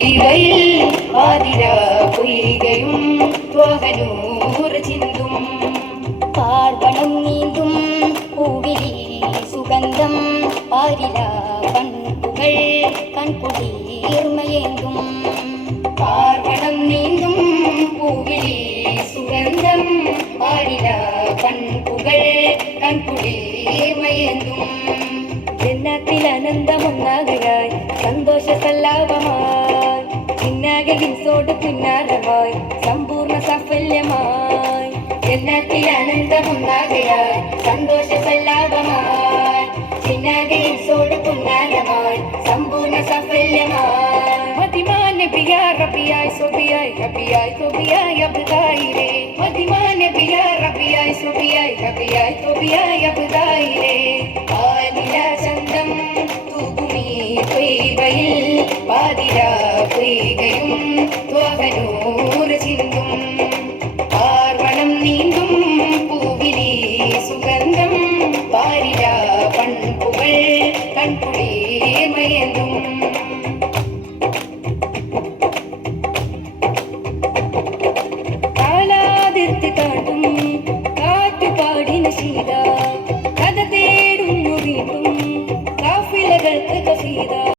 ഇവയിൽ പാതിര പൊയ്കയും ത്വഹനൂർ ചിന്തും പാർവണം നീന്തും പൂവിലി സുഗന്ധം പാരില കൺകുകൾ കൺകുളിർമയേന്തും പാർവണം നീന്തും പൂവിലി സുഗന്ധം പാരില കൺകുകൾ കൺകുളിർമയേന്തും ജന്നത്തിൽ ആനന്ദമൊന്നാകയായി സന്തോഷ സല്ലാപമായി പിന്നാകോട് പിന്നാരമായി സമ്പൂർണ്ണ സാഫല്യമായി ജന്നത്തിൽ ആനന്ദമൊന്നാകയായി സന്തോഷ സല്ലാപമായി പിന്നാകോട് പിന്നാരമായി സമ്പൂർണ്ണ സാഫല്യമായി മതിമാന ബിയാ റബിയായി സോബിയായി ഹബിയായി സോബിയായി അബ്ദായിരേ മതിമാന ബിയാ റബിയായി സുബിയായി ഹബിയായി സുബിയായി അബ്ദായിരേ ചന്തം തൂകുമീ പൊയ്കയിൽ പാതിര പൊയ്കയും ത്വഹനൂർ ചിന്തും